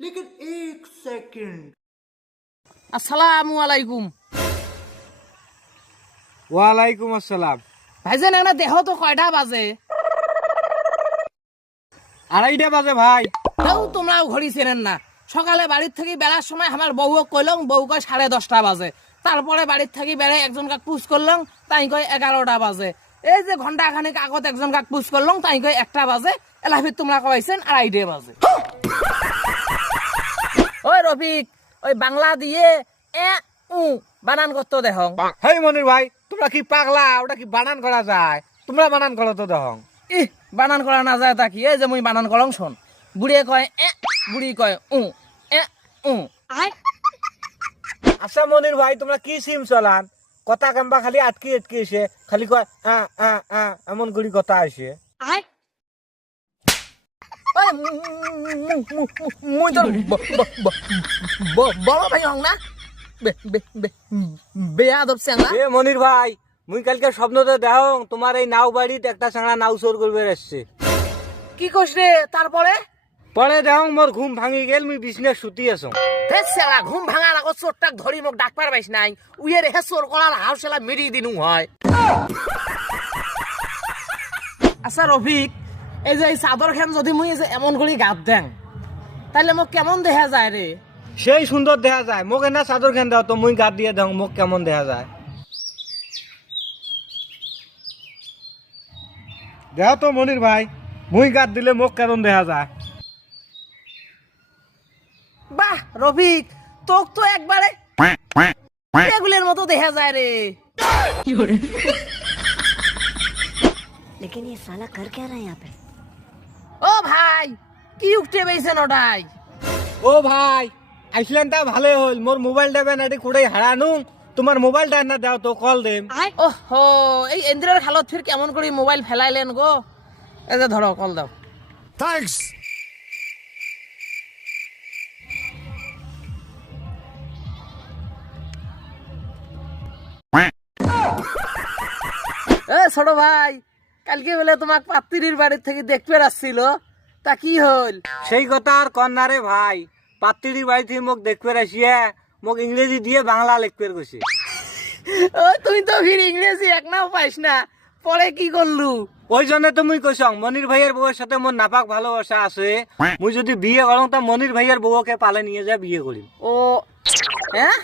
लेकिन एक सेकंड। আসসালামু আলাইকুম। ওয়ালাইকুম আসসালাম। ভাইজান একটা দেহ তো কয়টা বাজে? 2:30 বাজে ভাই। তাও তোমরাও ঘড়ি চেনেন না। সকালে বাড়ির থেকে বেড়ার সময় আমার বউও কইলং, বউ কয় 10:30 বাজে। তারপরে বাড়ির থেকে বেড়ে একজন কাক পুষ করলং, তাই কয় 11টা বাজে। এই যে ঘন্টা খানেক আগত একজন কাক পুষ করলং, তাই কয় 1টা বাজে। এলাফির তোমরা কইছেন 2:30 বাজে। ওই রফিক, ওই বাংলা দিয়ে এ উ বানান করতে দেখং। হেই মনির ভাই, তোমরা কি পাগলা? ওটা কি বানান করা যায়? তোমরা বানান করো তো দেখো। ইহ, বানান করা না যায় তা কি? এই যে মুই বানান করং শোন। বুড়িয়ে কয় এ, বুড়ি কয় উ এ উ। আচ্ছা মনির ভাই, তোমরা কি সিম চালান? কথা কাম্বা খালি আটকি আটকি এসে খালি কয় এমন করি কথা আসে। ওই মুই তোর বড় ভাই হং না? বেয়াদব চ্যাংড়া। এ মনির ভাই, মুই কালকে স্বপ্নতে দেখো তোমার এই নাও বাড়িতে একটা চাংড়া নাও চোর করবে আসছে। কি কইস রে? তারপরে পরে দেখো মোর ঘুম ভাঙি গেল, মুই বিছনায় শুতি আছো। হে চ্যাংড়া, ঘুম ভাঙার আগত চোরটাক ধরি মোক ডাক পার পাইস নাই? উইয়ের হে চোর করার হাউসেলা মেরি দিনু হয়। আচ্ছা রফিক, এই যে এই চাদর খান যদি মুই এই যে এমন করে গাত দেন, তাহলে মোক কেমন দেখা যায় রে? সেই সুন্দর দেখা যায়। মোক এনা চাদর খান দাও তো, মুই গাত দিয়ে দেখো মোক কেমন দেখা যায়। দেখো তো মনির ভাই, মুই গাত দিলে মোক কেমন দেখা যায়। বাহ রফিক, তোক তো একবারে এগুলোর মতো দেখা যায় রে। लेकिन ये साला कर क्या रहा है यहाँ पे? ও ভাই, কি উঠতে পেয়েছেন ওটাই? ও ভাই, আইসলেন তা ভালোই হল। মোর মোবাইলটা বেনাটি কুড়াই হারানু, তোমার মোবাইলটা না দাও তো, কল দেম। ওহো, এই ইন্দ্রের খালত ফির কেমন করে মোবাইল ফেলাইলেন গো? এই যে ধরো, কল দাও। থ্যাঙ্কস। এ ছোট ভাই, কালকে বলে তোমাক পাত্রীর বাড়ির থেকে দেখতে আসছিল, তা কি হল? সেই কথা আর কন্যারে ভাই, পাত্রির বাড়ি থেকে মোক দেখবে আসিয়া মোক ইংরেজি দিয়ে বাংলা লিখবে গেছে। ও তুই তো ফির ইংরেজি এক নাও পাইস না, পরে কি করলু? ওই জন্য তো মুই কইছং মনির ভাইয়ের বউয়ের সাথে মোর নাপাক ভালোবাসা আছে। মুই যদি বিয়ে করং তা মনির ভাইয়ের বউকে পালে নিয়ে যা বিয়ে করি। ও হ্যাঁ,